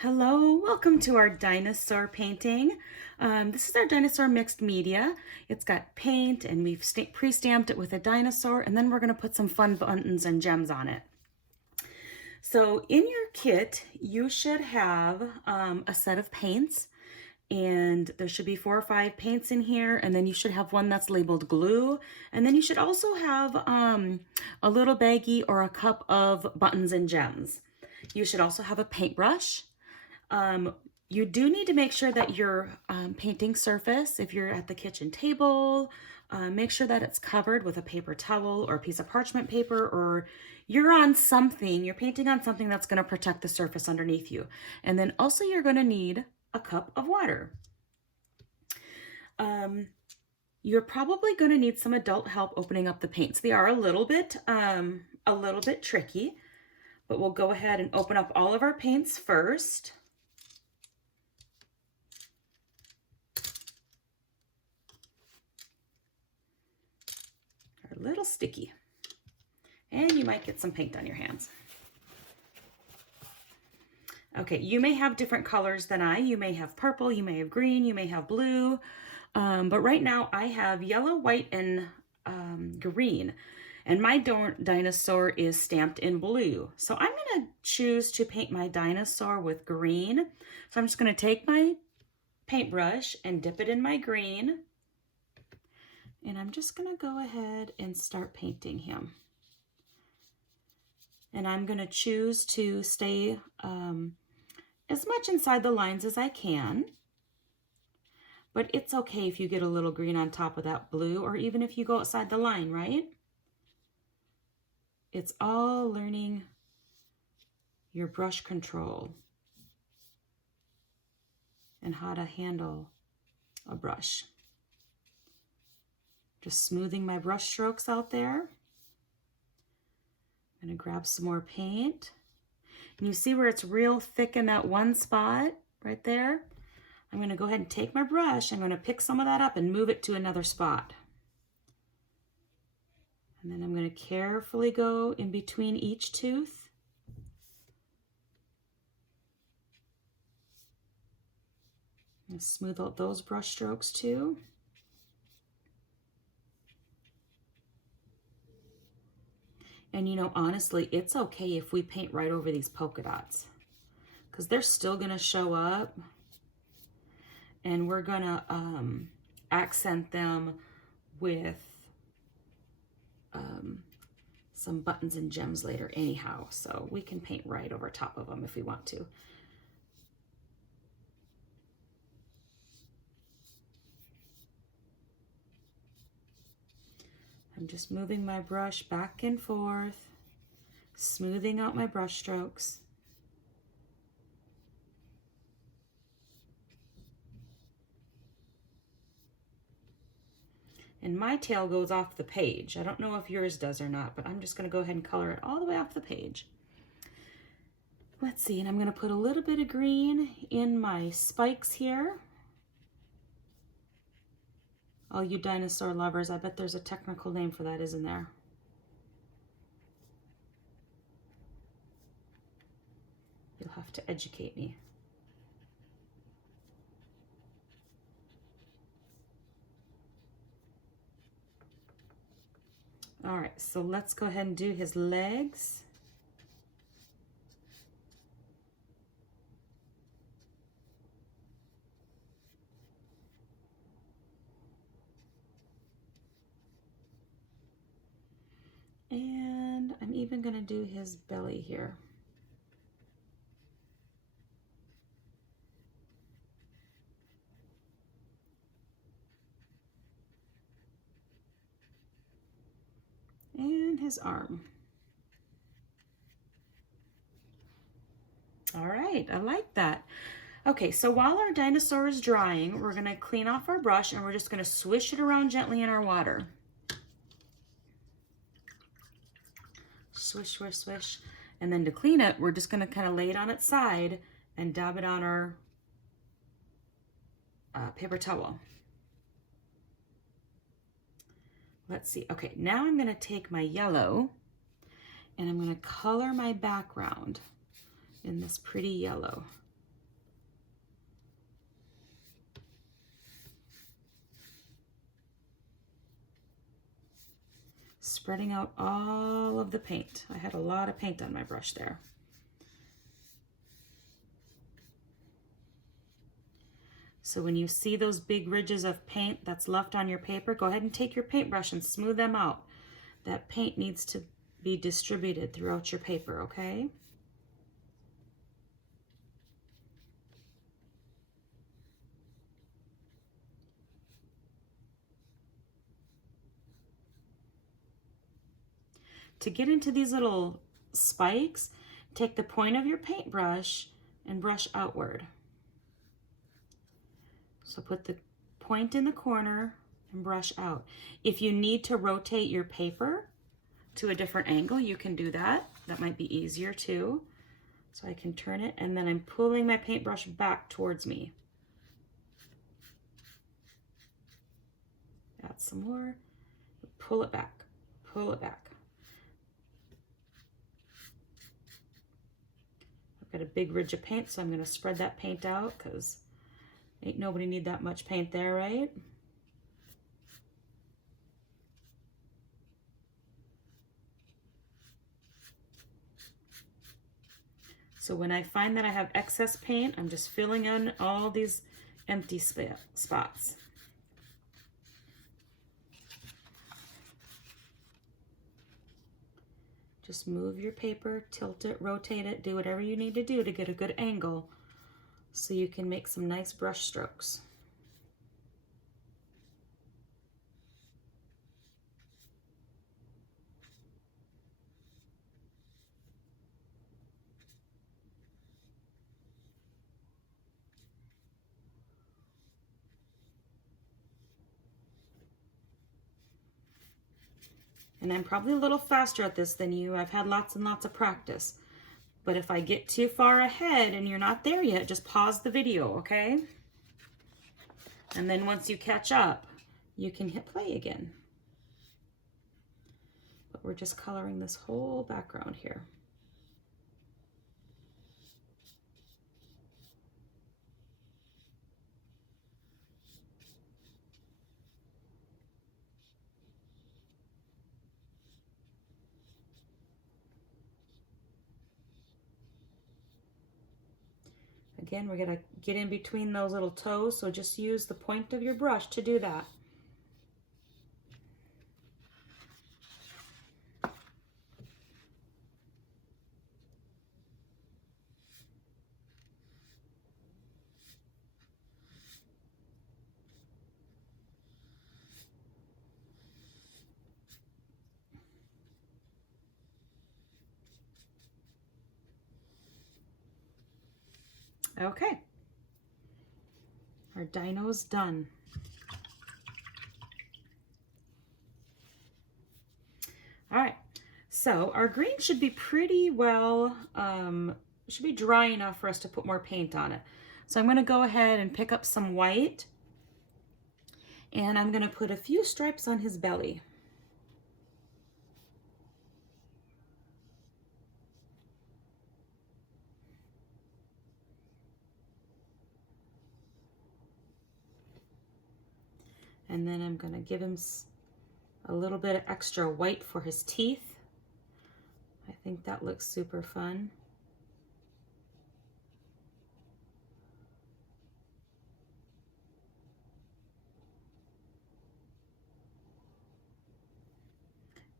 Hello, welcome to our dinosaur painting. This is our dinosaur mixed media. It's got paint and we've pre-stamped it with a dinosaur, and then we're going to put some fun buttons and gems on it. So in your kit, you should have a set of paints, and there should be 4 or 5 paints in here, and then you should have one that's labeled glue, and then you should also have a little baggie or a cup of buttons and gems. You should also have a paintbrush. You do need to make sure that your painting surface, if you're at the kitchen table, make sure that it's covered with a paper towel or a piece of parchment paper, or you're painting on something that's going to protect the surface underneath you. And then also you're going to need a cup of water. You're probably going to need some adult help opening up the paints. They are a little bit tricky, but we'll go ahead and open up all of our paints first. They're a little sticky, and you might get some paint on your hands. Okay, you may have different colors than I. You may have purple, you may have green, you may have blue, but right now I have yellow, white, and green, and my dinosaur is stamped in blue. So I'm gonna choose to paint my dinosaur with green. So I'm just gonna take my paintbrush and dip it in my green, and I'm just gonna go ahead and start painting him. And I'm gonna choose to stay as much inside the lines as I can, but it's okay if you get a little green on top of that blue, or even if you go outside the line, right? It's all learning your brush control and how to handle a brush. Just smoothing my brush strokes out there. I'm gonna grab some more paint. And you see where it's real thick in that one spot right there? I'm gonna go ahead and take my brush. I'm gonna pick some of that up and move it to another spot. And then I'm gonna carefully go in between each tooth. And smooth out those brush strokes too. And you know, honestly, it's okay if we paint right over these polka dots, because they're still gonna show up, and we're gonna accent them with some buttons and gems later anyhow, so we can paint right over top of them if we want to. I'm just moving my brush back and forth, smoothing out my brush strokes. And my tail goes off the page. I don't know if yours does or not, but I'm just gonna go ahead and color it all the way off the page. Let's see, and I'm gonna put a little bit of green in my spikes here. All you dinosaur lovers, I bet there's a technical name for that, isn't there? You'll have to educate me. All right, so let's go ahead and do his legs. And I'm even gonna do his belly here. And his arm. All right, I like that. Okay, so while our dinosaur is drying, we're gonna clean off our brush and we're just gonna swish it around gently in our water. Swish, swish, swish. And then to clean it, we're just gonna kind of lay it on its side and dab it on our paper towel. Let's see. Okay, now I'm gonna take my yellow and I'm gonna color my background in this pretty yellow. spreading out all of the paint. I had a lot of paint on my brush there. So when you see those big ridges of paint that's left on your paper, go ahead and take your paintbrush and smooth them out. That paint needs to be distributed throughout your paper, okay? To get into these little spikes, take the point of your paintbrush and brush outward. So put the point in the corner and brush out. If you need to rotate your paper to a different angle, you can do that. That might be easier too. So I can turn it, and then I'm pulling my paintbrush back towards me. Add some more. Pull it back. Pull it back. I've got a big ridge of paint, so I'm going to spread that paint out because ain't nobody need that much paint there, right? So when I find that I have excess paint, I'm just filling in all these empty spots. Just move your paper, tilt it, rotate it, do whatever you need to do to get a good angle so you can make some nice brush strokes. And I'm probably a little faster at this than you. I've had lots and lots of practice. But if I get too far ahead and you're not there yet, just pause the video, okay? And then once you catch up, you can hit play again. But we're just coloring this whole background here. Again, we're going to get in between those little toes, so just use the point of your brush to do that. Okay, our dino's done. All right, so our green should be pretty well, should be dry enough for us to put more paint on it. So I'm going to go ahead and pick up some white, and I'm going to put a few stripes on his belly. And then I'm going to give him a little bit of extra white for his teeth. I think that looks super fun.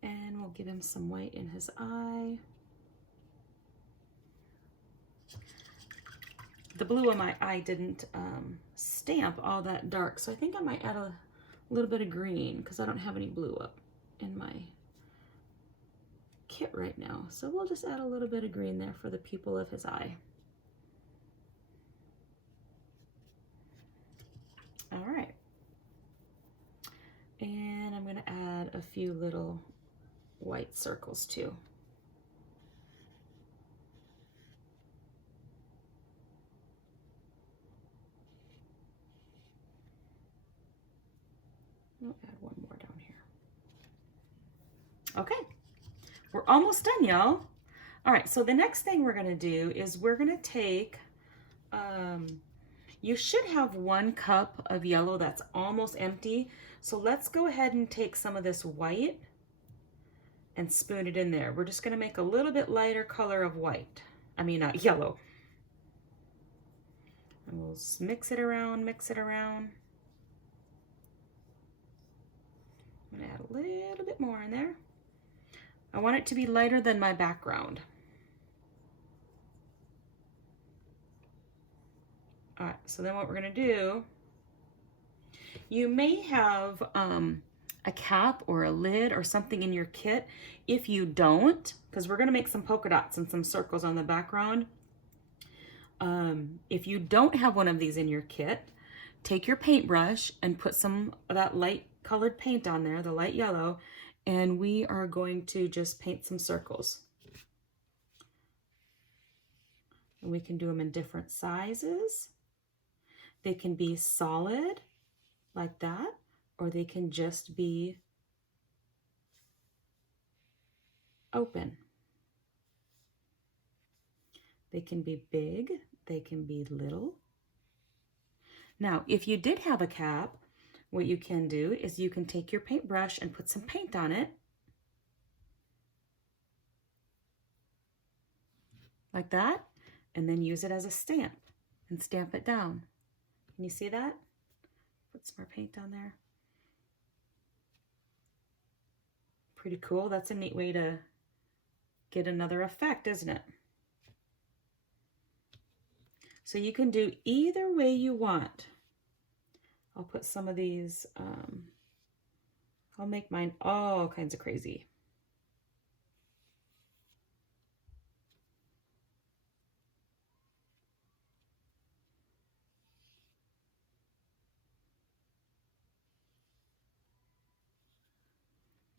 And we'll give him some white in his eye. The blue of my eye didn't stamp all that dark, so I think I might add a little bit of green because I don't have any blue up in my kit right now. So we'll just add a little bit of green there for the pupil of his eye. All right. And I'm going to add a few little white circles too. I'll add one more down here. Okay, we're almost done, y'all. All right, so the next thing we're gonna do is we're gonna take, you should have 1 cup of yellow that's almost empty. So let's go ahead and take some of this white and spoon it in there. We're just gonna make a little bit lighter color of white. I mean, yellow. And we'll mix it around, mix it around. I'm gonna add a little bit more in there. I want it to be lighter than my background. All right, so then what we're gonna do, you may have a cap or a lid or something in your kit. If you don't, because we're gonna make some polka dots and some circles on the background. If you don't have one of these in your kit, take your paintbrush and put some of that light colored paint on there, the light yellow, and we are going to just paint some circles. And we can do them in different sizes. They can be solid like that, or they can just be open. They can be big, they can be little. Now, if you did have a cap, what you can do is you can take your paintbrush and put some paint on it, like that, and then use it as a stamp and stamp it down. Can you see that? Put some more paint on there. Pretty cool. That's a neat way to get another effect, isn't it? So you can do either way you want. I'll put some of these, I'll make mine all kinds of crazy.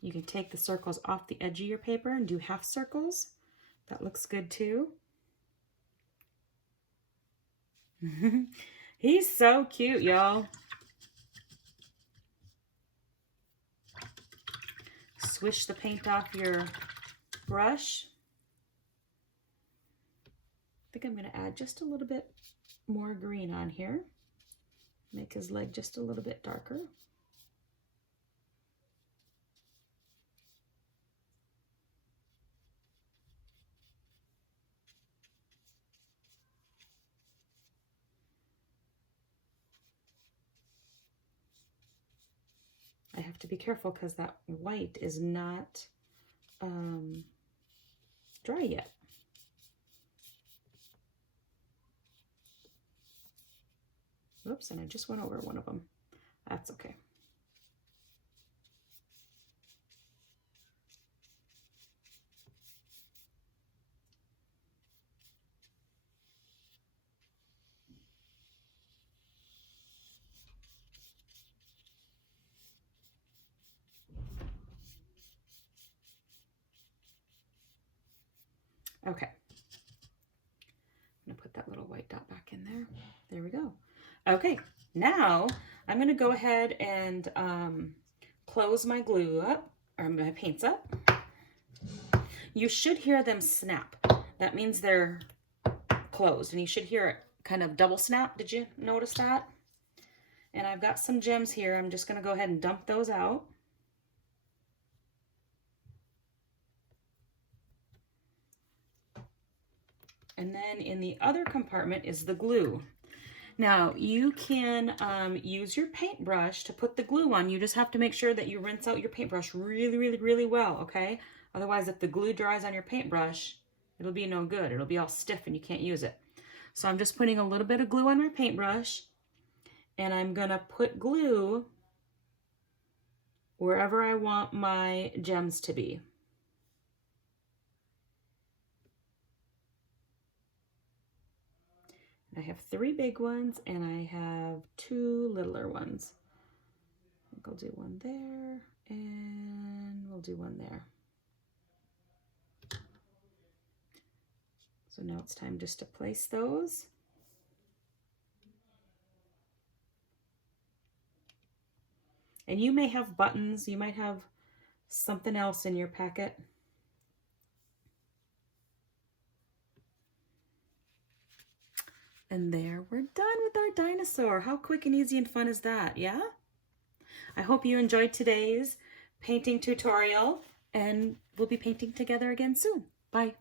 You can take the circles off the edge of your paper and do half circles. That looks good too. He's so cute, y'all. Swish the paint off your brush. I think I'm going to add just a little bit more green on here. Make his leg just a little bit darker. I have to be careful because that white is not dry yet. Oops, and I just went over one of them. That's okay. Okay, I'm gonna put that little white dot back in there. There we go. Okay, now I'm gonna go ahead and close my glue up, or my paints up. You should hear them snap. That means they're closed, and you should hear it kind of double snap. Did you notice that? And I've got some gems here. I'm just gonna go ahead and dump those out. And then in the other compartment is the glue. Now you can use your paintbrush to put the glue on. You just have to make sure that you rinse out your paintbrush really well, okay? Otherwise, if the glue dries on your paintbrush, it'll be no good. It'll be all stiff and you can't use it. So I'm just putting a little bit of glue on my paintbrush, and I'm gonna put glue wherever I want my gems to be. I have 3 big ones and I have 2 littler ones. I think I'll do one there and we'll do one there. So now it's time just to place those. And you may have buttons, you might have something else in your packet. And there, we're done with our dinosaur. How quick and easy and fun is that, yeah? I hope you enjoyed today's painting tutorial. and we'll be painting together again soon. Bye.